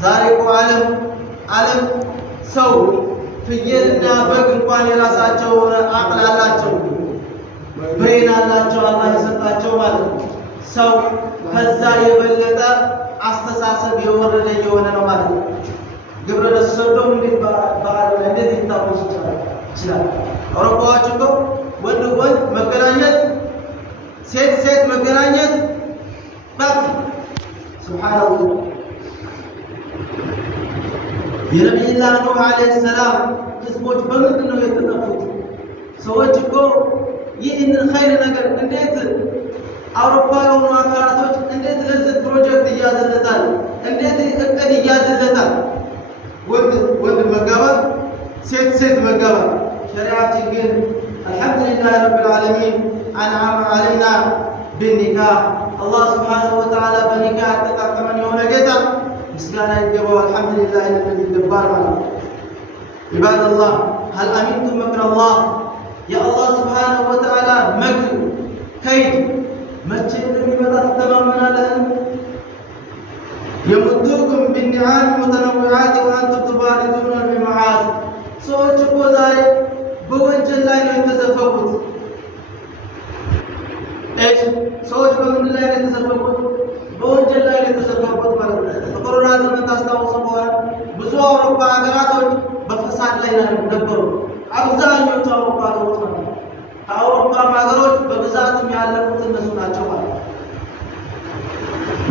ዛሬ እኮ ዓለም ሰው ፍየልና በግ እንኳን የራሳቸው አቅል አላቸው፣ ብሬን አላቸው አላህ የሰጣቸው ማለት ነው። ሰው ከዛ የበለጠ አስተሳሰብ የወረደ የሆነ ነው ማለት ነው። ግብረ ሰዶም እንዴት በዓለም እንዴት ይታወስ ይችላል? አውሮፓዎች እኮ ወንድ ወንድ መገናኘት፣ ሴት ሴት መገናኘት በቃ ሱብሃንአላህ። የነቢዩላህ ኑህ ዓለይሂ ሰላም ህዝቦች በምንድን ነው የተጠፉት? ሰዎች እኮ ይህንን ኸይር ነገር እንዴት አውሮፓ የሆኑ አካላቶች እንዴት ለዚህ ፕሮጀክት እያዘለታል? እንዴት እቅድ እያዘለታል? ወንድ መጋባት፣ ሴት ሴት መጋባት። ሸሪዓችን ግን አልሐምዱሊላህ ረብል ዓለሚን አንዓመ ዓለይና ቢኒካህ። አላህ ሱብሓነሁ ወተዓላ በኒካህ አጠቃቀመን የሆነ ጌታ ምስጋና ይገባው። አልሐምዱሊላህ ለዚህ ይገባል ማለት ነው። ዒባደላህ ሀል አሚንቱም መክረላህ፣ የአላህ ሱብሓነሁ ወተዓላ መክር ከይድ መቼ እንደሚመጣ ትተማመናለህ? የሙዱኩም ቢኒዓም ሙተነዊዓት ወአንቱም ቱባሪዙነ ቢመዓሲ። ሰዎች እኮ ዛሬ በወንጀል ላይ ነው የተዘፈቁት። ሰዎች በምንድን ላይ ነው የተዘፈቁት? በወንጀል ላይ ነው የተዘፈቁት ማለት ነው። በኮሮና ዘመን ታስታውሱ ከሆነ ብዙ አውሮፓ ሀገራቶች በፈሳድ ላይ ነበሩ። አብዛኞቹ አውሮፓ ሀገሮች ማለት ነው። ከአውሮፓ ሀገሮች በብዛትም ያለቁት እነሱ ናቸው ማለት ነው።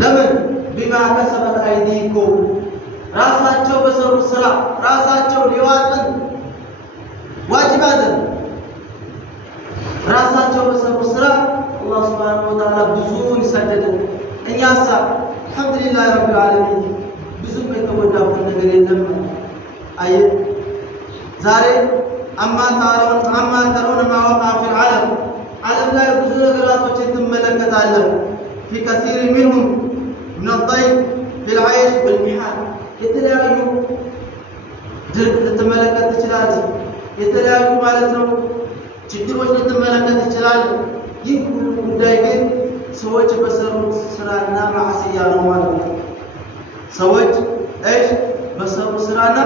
ለምን? ቢማ ከሰበት አይዲኩም፣ ራሳቸው በሰሩት ስራ ራሳቸው ሊዋጥን ዋጅባትን ራሳቸው በሰሩት ስራ አላህ ሱብሓነሁ ወተዓላ ብዙን ይሰደድን። እኛሳ አልሐምዱሊላህ ረብል ዓለሚን ብዙም የተጎዳብን ነገር የለም። አይ ዛሬ አማ ተረውነ ማ ወቀዐ ፊል ዓለም ላይ ብዙ ነገራቶችን ትመለከታለህ። ፊ ከሲር ሚንሁም ምን አልጠይብ ፊል ዐይሽ ወልሚሓን፣ የተለያዩ ድርቅ ልትመለከት ትችላለህ። የተለያዩ ማለት ነው ችግሮች ልትመለከት ትችላለህ። ይህ ሁሉ ጉዳይ ግን ሰዎች በሰሩት ስራና ማዕሲያ ነው ማለት ነው። ሰዎች በሰሩት ስራና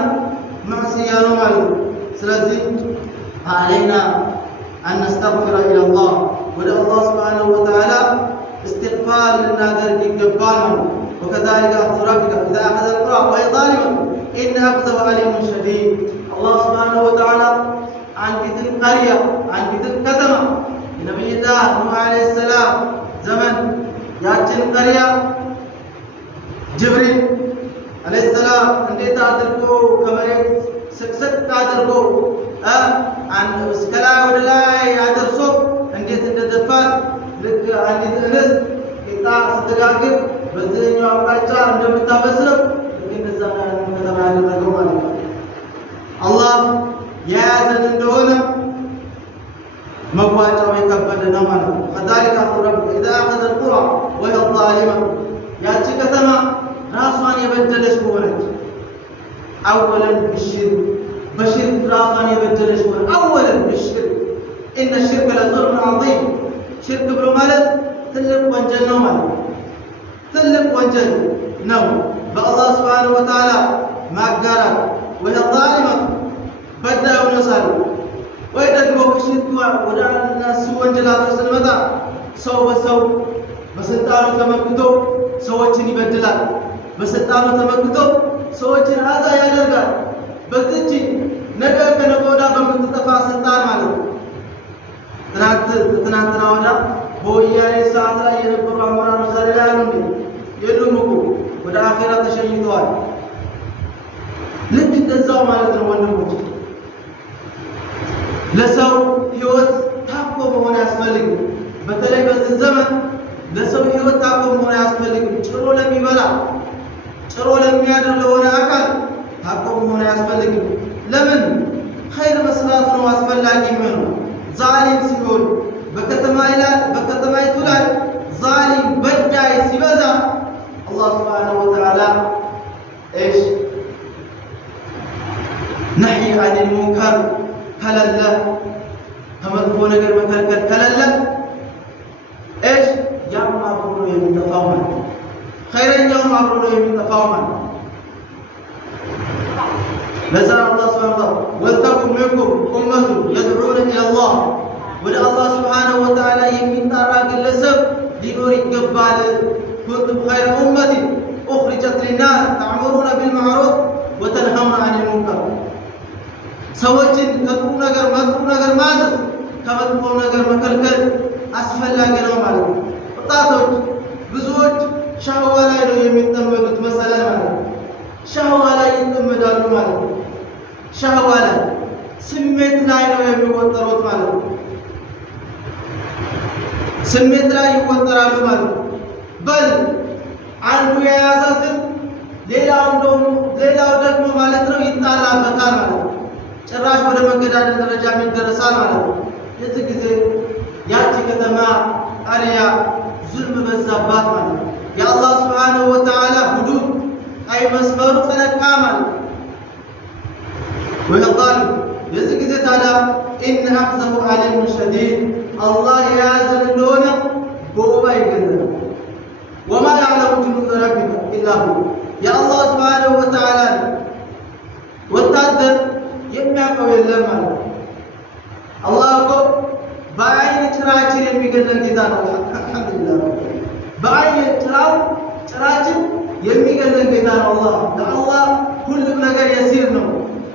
ማዕሲያ ነው ማለት ነው። ስለዚህ አለይና አን ነስተግፊረ ኢለላህ፣ ወደ አላህ ሱብሓነሁ ወተዓላ እስትግፋር ልናደርግ ይገባል ነው። ወከዛሊከ አኽዙ ረቢከ ኢዛ አኸዘ አልቁራ ወሂየ ዛሊመቱን ኢነ አኽዘሁ አሊሙን ሸዲድ። አላህ ሱብሓነሁ ወተዓላ አንዲትን ቀርያ አንዲትን ከተማ የነቢዩላህ ኑህ ዓለይሂ ሰላም ዘመን ያችን ቀርያ ጅብሪል ዓለይሂ ሰላም እንዴት አድርጎ ከመሬት ስቅስቅ አድርጎ እስከ ላይ ወደ ላይ አድርሶ እንዴት እንደደፋት ልክ አንዲት እንስት ቂጣ ስትጋግር በዚህኛው አቅጣጫ እንደምታበስረው ልክ እንደዛ ከተማ ያደረገው ማለት ነው። አላህ የያዘን እንደሆነ መዋጫው የከበደ ነው ማለት ነው። ከዛሊከ አኽዙ ረቢከ ኢዛ አኸዘ አልቁራ ወሂየ ዛሊማ፣ ያቺ ከተማ ራሷን የበደለች ከሆነች አወለን በሽርክ ራሷን የበደለች ከሆነ አወለን ብሽርክ ኢነ ሽርከ ለዙልሙን ዐዚም። ሽርክ ብሎ ማለት ትልቅ ወንጀል ነው ማለት ነው። ትልቅ ወንጀል ነው በአላህ ሱብሓነሁ ወተዓላ ማጋራት። ወሂየ ዛሊመቱ በዳይ ሆኖ ሳለ ወይ ደግሞ ከሽርክ ወደ እነሱ ወንጀላቶች ስንመጣ ሰው በሰው በስልጣኑ ተመክቶ ሰዎችን ይበድላል። በስልጣኑ ተመክቶ ሰዎችን አዛ ያደርጋል። በዚህች ነገ ከነገ ወዲያ በምትጠፋ ስልጣን ማለት ነው። ትናንትና ወዲያ በወያኔ ሰዓት ላይ የነበሩ አመራሮች ዛሬ ላይ አሉ እንዴ? የሉም እኮ ወደ አኼራ ተሸኝተዋል። ልክ እንደዛው ማለት ነው ወንድሞች። ለሰው ህይወት ታኮ መሆን አያስፈልግም። በተለይ በዚህ ዘመን ለሰው ህይወት ታኮ መሆን አያስፈልግም። ጭሮ ለሚበላ ጭሮ ለሚያድር ለሆነ አካል ታኮ መሆን አያስፈልግም። ለምን? ኸይር መስራት ነው አስፈላጊ የሚሆነው። ዛሊም ሲሆን በከተማይቱ ላይ ዛሊም በዳይ ሲበዛ አላህ ሱብሓነሁ ወተዓላ ነህይ አኒል ሙንከር ከለለ ከመጥፎ ነገር መከልከል ከለለ ያም አብሮ ነው የሚጠፋው ማለት ነው። ኸይረኛውም አብሮ ነው የሚጠፋው ማለት ነው። ለዛ አላህ ሱብሓነሁ ወተዓላ ወልተኩም ሚንኩም ኡመቱን የድዑነ ኢለላህ ወደ አላህ ሱብሓነሁ ወተዓላ የሚጣራ ግለሰብ ሊኖር ይገባል። ኩንቱም ኸይረ ኡመቲን ኡኽሪጀት ሊናስ ተዕሙሩነ ቢልመዕሩፍ ወተንሀውነ ዐኒል ሙንከር። ሰዎችን ከጥሩ ነገር መጥፎ ነገር ማዘዝ ከመጥፎ ነገር መከልከል አስፈላጊ ነው ማለት ነው። ወጣቶች ብዙዎች ሻህዋ ላይ ነው የሚጠመዱት መሰለን ማለት ነው። ሻህዋ ላይ ይጠመዳሉ ማለት ነው። ሻህዋ ላይ ስሜት ላይ ነው የሚወጠሩት ማለት ነው። ስሜት ላይ ይወጠራሉ ማለት ነው። በል አንዱ የያዛትን ሌላው ደግሞ ማለት ነው ይጣላበታል ማለት ነው። ጭራሽ ወደ መገዳደል ደረጃ ይደረሳል ማለት ነው። የዚህ ጊዜ ያቺ ከተማ አሪያ ዙልም በዛባት ማለት ነው። የአላህ ሱብሓነሁ ወተዓላ ሁዱድ ቀይ መስመሩ ተነካ ማለት ነው። ወይቃል የዚህ ጊዜ ታዲያ ኢነ አኽዘሁ ዓሊሙን ሸዲድ አላህ የያዘን እንደሆነ በወባ ይገለናል። ወማ ያዕለሙ ጁኑደ ረቢከ ኢላ ሁ የአላህ ሱብሓነሁ ወተዓላ ወታደር የሚያውቀው የለም ማለት ነው። አላህ እኮ በአይን ጭራችን የሚገለን ጌታ ነው። አልሐምዱሊላህ በአይን ጭራችን የሚገለን ጌታ ነው። ለአላህ ሁሉም ነገር የሲር ነው፣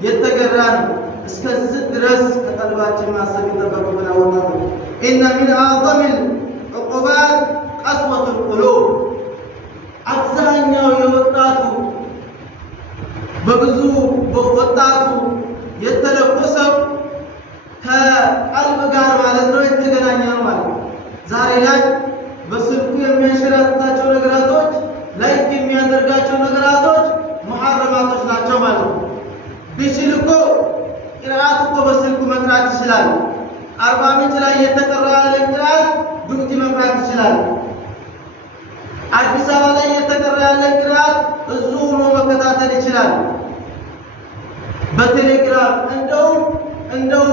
የተገራ ነው። እስከዚህ ድረስ ከቀልባችን ማሰብ ይጠበቅብናል። ወጣቱ ኢነ ሚን አዕዘሚል ዑቁባት ቀስወቱል ቁሉብ አብዛኛው የወጣቱ በብዙ ወጣቱ የተለቆሰው ከቀልብ ጋር ማለት ነው የተገናኘ ነው ማለት ነው። ዛሬ ላይ በስልኩ የሚያንሸራትታቸው ነገራቶች ላይክ የሚያደርጋቸው ነገራቶች ሙሐረማቶች ናቸው ማለት ነው። ቢችል እኮ ቅርአት እኮ በስልኩ መቅራት ይችላል። አርባ ምንጭ ላይ የተቀራ ያለ ቅርአት ዱብቲ መቅራት ይችላል። አዲስ አበባ ላይ የተቀራ ያለ ቅርአት እዚሁ ሆኖ መከታተል ይችላል በቴሌግራም እንደው